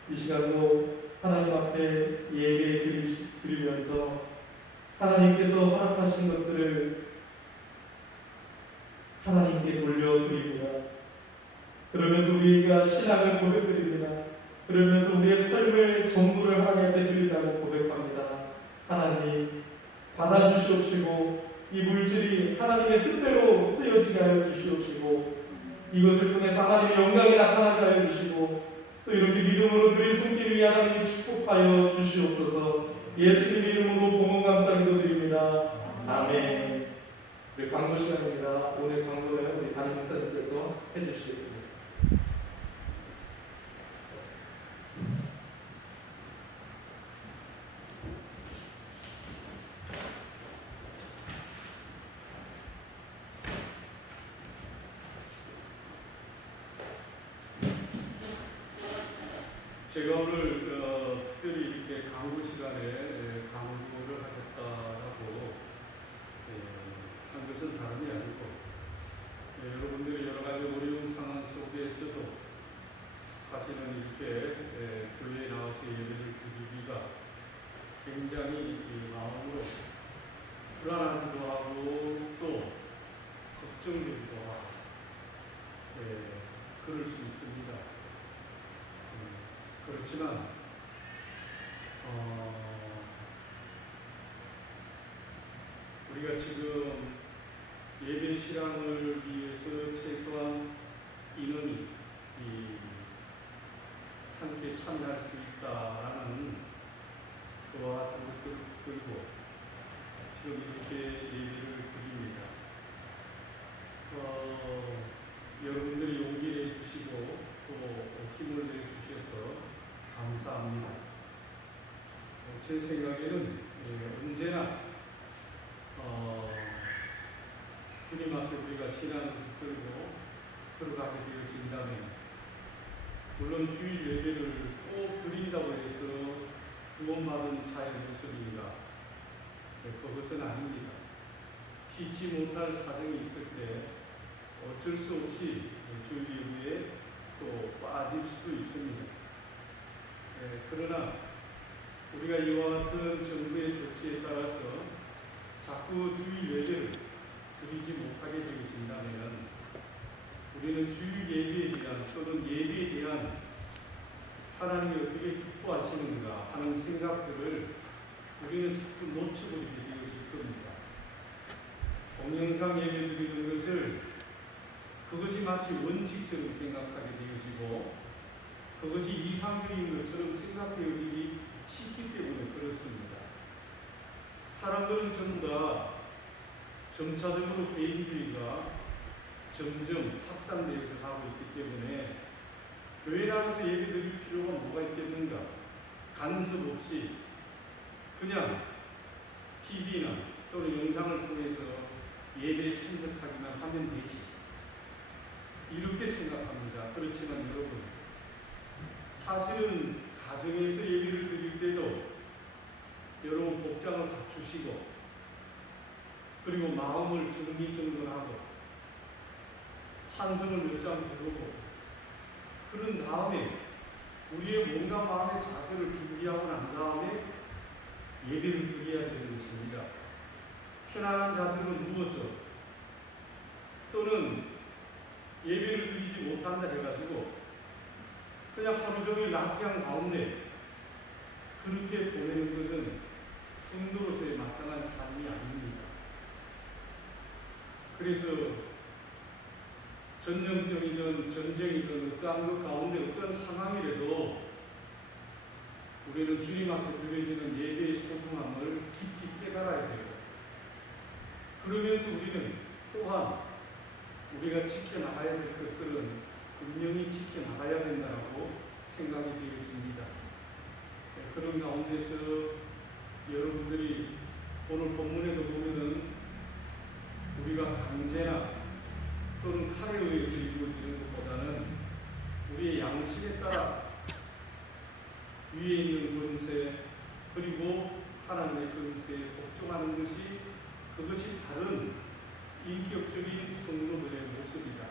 이 시간도 하나님 앞에 예배 드리면서 하나님께서 허락하신 것들을 하나님께 돌려드립니다. 그러면서 우리가 신앙을 고백드립니다. 그러면서 우리의 삶을 전부를 하나님 앞에 드린다고 고백합니다. 하나님 받아주시옵시고 이 물질이 하나님의 뜻대로 쓰여지게 하여 주시옵시고 이것을 통해서 하나님의 영광이 나타나게 하여 주시고 또 이렇게 믿음으로 드린 손길을 위해 하나님이 축복하여 주시옵소서. 예수님의 이름으로 봉헌 감사기도 드립니다. 아멘. 우리 광고 시간입니다. 오늘 광고는 우리 담임 목사님께서 해주시겠습니다. 제가 오늘 특별히 이렇게 광고 시간에 광고를 하겠다라고 한 것은 다름이 아니고 여러분들이 여러 가지 어려운 상황 속에서도 사실은 이렇게 교회에 나와서 예배를 드리기가 굉장히 마음으로 불안하기도 하고 또 걱정되기도 하고 그럴 수 있습니다. 그렇지만 우리가 지금 예배 실황을 위해서 최소한 인원이 함께 참여할 수 있다라는 그와 같은 것들을 붙들고 지금 이렇게 예배를 드립니다. 여러분들이 용기를 내주시고 또 힘을 내주셔서 감사합니다. 제 생각에는 언제나 주님 앞에 우리가 신앙을 붙들고 걸어가게 되어진다면 물론 주일 예배를 꼭 드린다고 해서 구원받은 자의 모습인가? 그것은 아닙니다. 피치 못할 사정이 있을 때 어쩔 수 없이 주일 예배에 또 빠질 수도 있습니다. 그러나 우리가 이와 같은 정부의 조치에 따라서 자꾸 주일 예배를 드리지 못하게 되어진다면 우리는 주일 예배에 대한 또는 예배에 대한 하나님이 어떻게 기뻐하시는가 하는 생각들을 우리는 자꾸 놓쳐버리게 되어질 겁니다. 동영상 예배 드리는 것을 그것이 마치 원칙처럼 생각하게 되어지고 그것이 이상적인 것처럼 생각되어지기 쉽기 때문에 그렇습니다. 사람들은 전부 다 점차적으로 개인주의가 점점 확산되어서 가고 있기 때문에 교회 나가서 예배 드릴 필요가 뭐가 있겠는가? 간섭 없이 그냥 TV나 또는 영상을 통해서 예배에 참석하기만 하면 되지. 이렇게 생각합니다. 그렇지만 여러분, 사실은 가정에서 예배를 드릴 때도 여러분 복장을 갖추시고 그리고 마음을 정리정돈하고 찬송을 몇 장 부르고 그런 다음에 우리의 몸과 마음의 자세를 준비하고 난 다음에 예배를 드려야 되는 것입니다. 편안한 자세로 누워서 또는 예배를 드리지 못한다 해가지고 그냥 하루 종일 낙향 가운데 그렇게 보내는 것은 성도로서의 마땅한 삶이 아닙니다. 그래서 전염병이든 전쟁이든 어떠한 것 가운데 어떤 상황이라도 우리는 주님 앞에 드려지는 예배의 소중함을 깊이 깨달아야 돼요. 그러면서 우리는 또한 우리가 지켜나가야 될 것들은 분명히 지켜나가야 된다고 생각이 되어집니다. 그런 가운데서 여러분들이 오늘 본문에도 보면은 우리가 강제나 또는 칼에 의해서 이루어지는 것보다는 우리의 양심에 따라 위에 있는 권세 그리고 하나님의 권세에 복종하는 것이 그것이 다른 인격적인 성도들의 모습이다.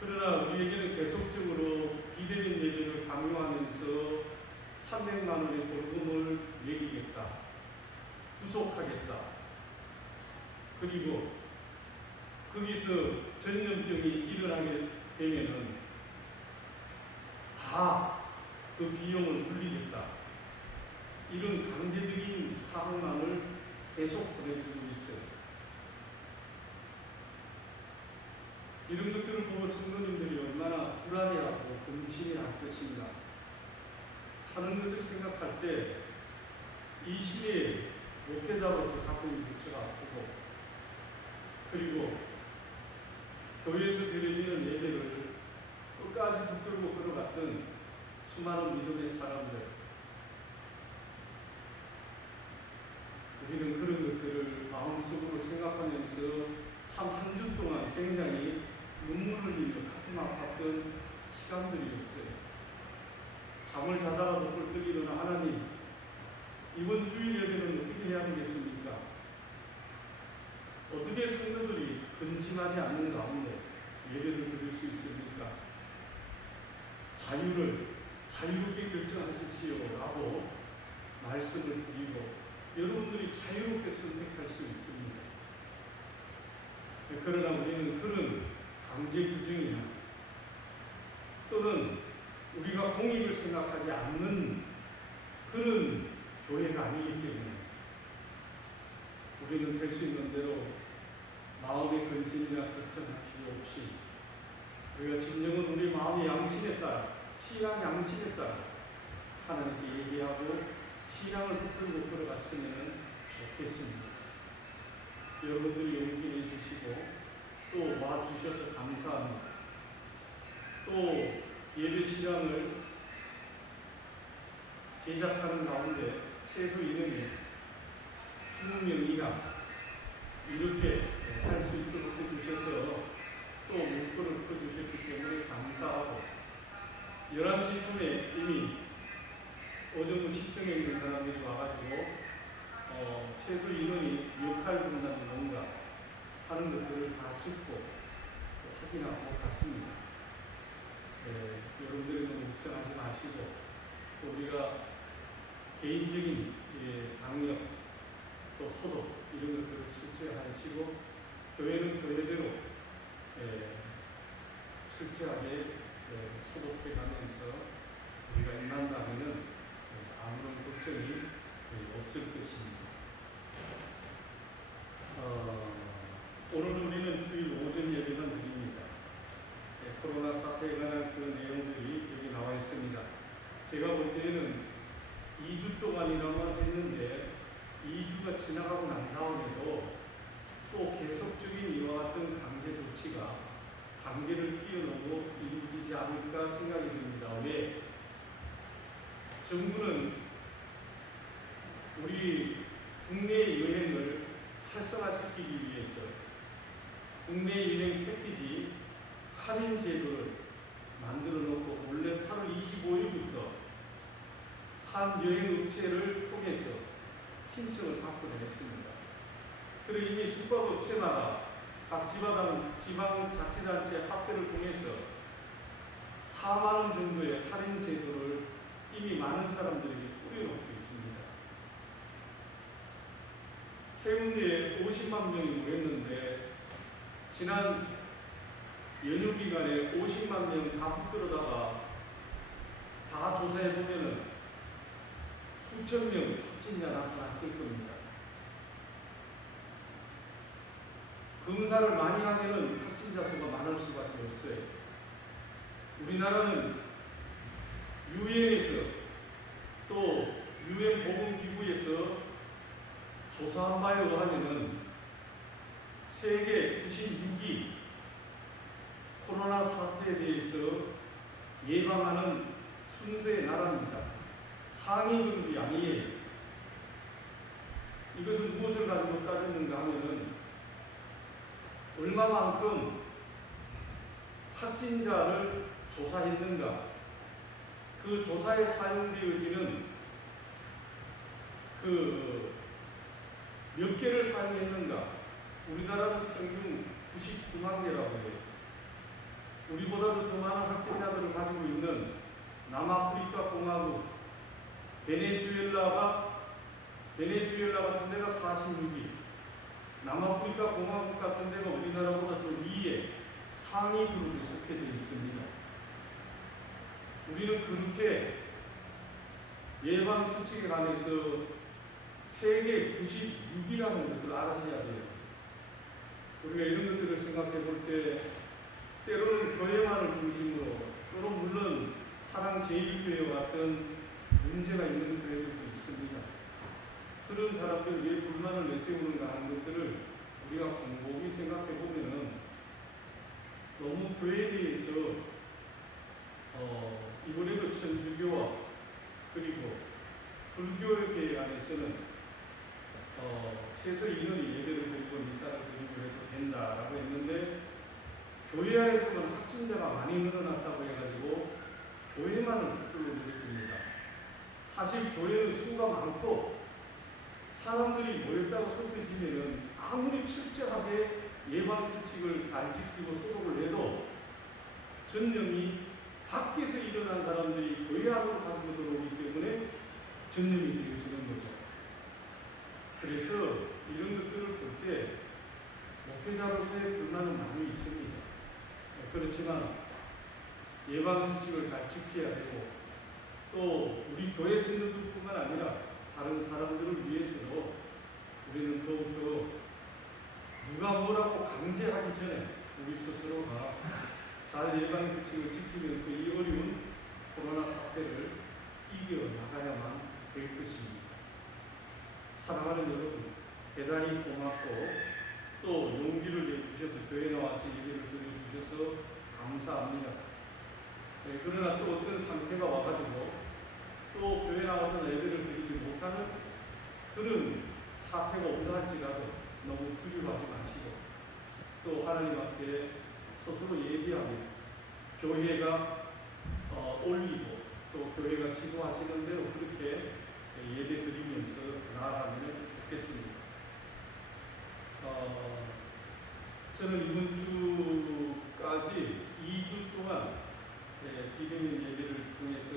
그러나 우리에게는 계속적으로 비대면 예배를 강요하면서 300만 원의 벌금을 매기겠다, 구속하겠다, 그리고 거기서 전염병이 일어나게 되면은 다 그 비용을 물리겠다, 이런 강제적인 사항만을 계속 보내주고 있어요. 이런 것들을 보고 성도님들이 얼마나 불안해하고 근심해할 것인가 하는 것을 생각할 때 이 시대에 목회자로서 가슴이 무척 아프고, 그리고 교회에서 드려지는 예배를 끝까지 붙들고 걸어갔던 수많은 믿음의 사람들, 우리는 그런 것들을 마음속으로 생각하면서 참 한 주 동안 굉장히 눈물 흘리며 가슴 아팠던 시간들이었어요. 잠을 자다가도 꿀떡 일어나 하나님, 이번 주일 예배는 어떻게 해야 되겠습니까? 어떻게 성도들이 근심하지 않는 가운데 예배를 드릴 수 있습니까? 자유롭게 결정하십시오 라고 말씀을 드리고 여러분들이 자유롭게 선택할 수 있습니다. 그러나 우리는 그런 강제 규정이나 또는 우리가 공익을 생각하지 않는 그런 교회가 아니기 때문에 우리는 될 수 있는 대로 마음의 근심이나 걱정할 필요 없이 우리가 진정은 우리 마음의 양심에 따라, 신앙 양심에 따라 하나님께 얘기하고 신앙을 붙들고 걸어갔으면 좋겠습니다. 여러분들이 용기 내주시고 또 와주셔서 감사합니다. 또 예배 시간을 제작하는 가운데 최소 인원이 20명 이하 이렇게 할 수 있도록 해주셔서 또 문구를 풀어주셨기 때문에 감사하고, 11시쯤에 이미 오정부 시청에 있는 사람들이 와가지고 최소 인원이 역할 분담이 뭔가 하는 것들을 다 짚고 확인하고 갔습니다. 여러분들이 너무 걱정하지 마시고 또 우리가 개인적인 방역 또 소독 이런 것들을 철저히 하시고 교회는 교회대로 철저하게 소독해 가면서 우리가 임한다면은 아무런 걱정이 없을 것입니다. 오늘 우리는 주일 오전 예배만 드립니다. 코로나 사태에 관한 그 내용들이 여기 나와 있습니다. 제가 볼 때는 2주 동안이라만 했는데 2주가 지나가고 난 다음에도 또 계속적인 이와 같은 강제 조치가 단계를 뛰어넘고 이루어지지 않을까 생각이 듭니다. 왜? 정부는 우리 국내 여행을 활성화시키기 위해서 국내 여행 패키지 할인 제도를 만들어 놓고 원래 8월 25일부터 한 여행 업체를 통해서 신청을 받고 했습니다. 그리고 이미 숙박업체마다 각 지방자치단체 합회를 통해서 4만 원 정도의 할인 제도를 이미 많은 사람들에게 뿌려놓고 있습니다. 해운대에 50만 명이 모였는데 지난 연휴 기간에 50만 명 다 붙들어다가 다 조사해 보면은 수천 명 확진자 나타났을 겁니다. 검사를 많이 하면은 확진자 수가 많을 수밖에 없어요. 우리나라는 유엔에서 또 유엔 보건기구에서 조사한 바에 의하면은 세계 96위 코로나 사태에 대해서 예방하는 순서의 나라입니다. 상위 그룹이 아니에요. 이것은 무엇을 가지고 따지는가 하면은 얼마만큼 확진자를 조사했는가, 그 조사에 사용되어지는 몇 개를 사용했는가? 우리나라는 평균 99만 개라고 해요. 우리보다도 더 많은 확진자들을 가지고 있는 남아프리카 공화국, 베네수엘라 같은 데가 46위, 남아프리카 공화국 같은 데가 우리나라보다 또 위에 상위 그룹에 속해져 있습니다. 우리는 그렇게 예방 수칙에 관해서 세계 96위라는 것을 아셔야 돼요. 우리가 이런 것들을 생각해 볼 때 때로는 교회만을 중심으로 또는 물론 사랑제일교회와 같은 문제가 있는 교회들도 있습니다. 그런 사람들이 왜 불만을 내세우는가 하는 것들을 우리가 곰곰이 생각해 보면은 너무 교회에 대해서 이번에도 천주교와 그리고 불교에 관해서는 최소 인원이 예배를 드리고 미사를 드리고 해도 된다라고 했는데 교회 안에서는 확진자가 많이 늘어났다고 해가지고 교회만을 붙들고 늘어집니다. 사실 교회는 수가 많고 사람들이 모였다고 흩어지면은 아무리 철저하게 예방 수칙을 잘 지키고 소독을 해도 전염이 밖에서 일어난 사람들이 교회 안으로 가지고 들어오기 때문에 전염이 되어지는 거죠. 그래서 이런 것들을 볼 때 목회자로서의 불만은 많이 있습니다. 그렇지만 예방수칙을 잘 지켜야 되고 또 우리 교회 성도들뿐만 아니라 다른 사람들을 위해서도 우리는 더욱더 누가 뭐라고 강제하기 전에 우리 스스로가 잘 예방수칙을 지키면서 이 어려운 코로나 사태를 이겨나가야만 될 것입니다. 사랑하는 여러분, 대단히 고맙고 또 용기를 내주셔서 교회 나와서 예배를 드려주셔서 감사합니다. 네, 그러나 또 어떤 상태가 와가지고 또 교회 나와서 예배를 드리지 못하는 그런 사태가 온다 할지라도 너무 두려워하지 마시고 또 하나님 앞에 스스로 예비하며 교회가 올리고 또 교회가 지도하시는 대로 그렇게 예배 드리면서 나아가면 좋겠습니다. 저는 이번 주까지 2주 동안 비대면 예배를 통해서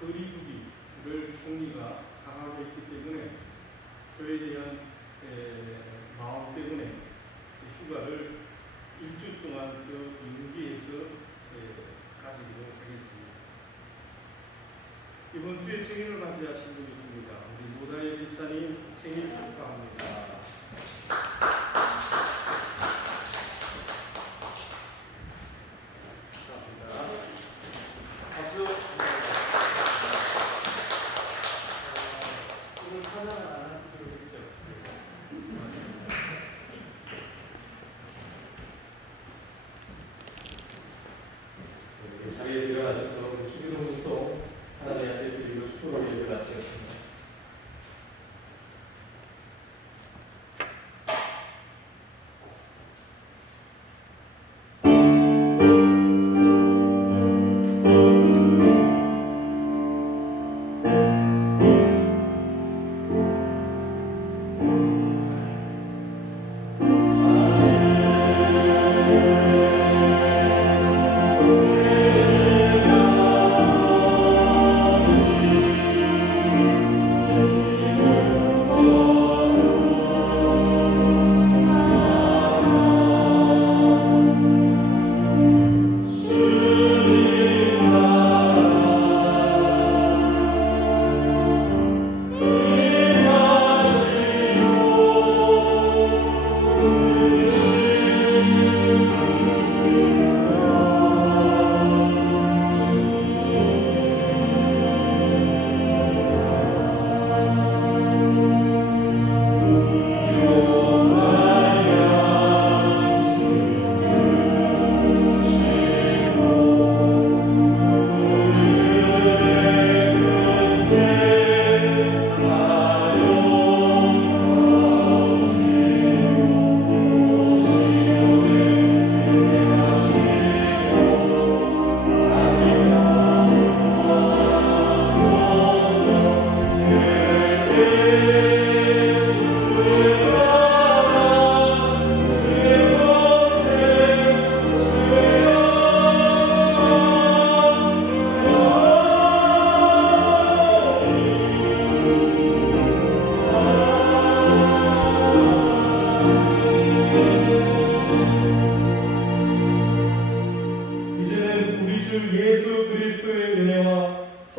거리두기를 총리가 강하게 했기 때문에 교회에 대한 마음 때문에 휴가를 일주 동안 더 연기해서 가지도록 하겠습니다. 이번 주에 생일을 맞이하신 분이 있습니다. 우리 모다의 집사님 생일 축하합니다. 감사합니다. 박수. 오늘 찬양을 안 하는 분들 있죠? 네, 자리에서 일어나셔서 주기도문송 하나님 앞에 드리고 축복을 예배를 마치겠습니다.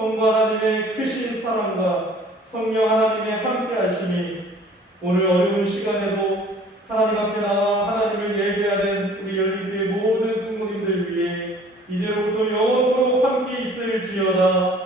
성부 하나님의 크신 사랑과 성령 하나님의 함께하심이 오늘 어려운 시간에도 하나님 앞에 나와 하나님을 예배하는 우리 열린교회 모든 성도님들 위해 이제로부터 영원토록 함께 있을지어다.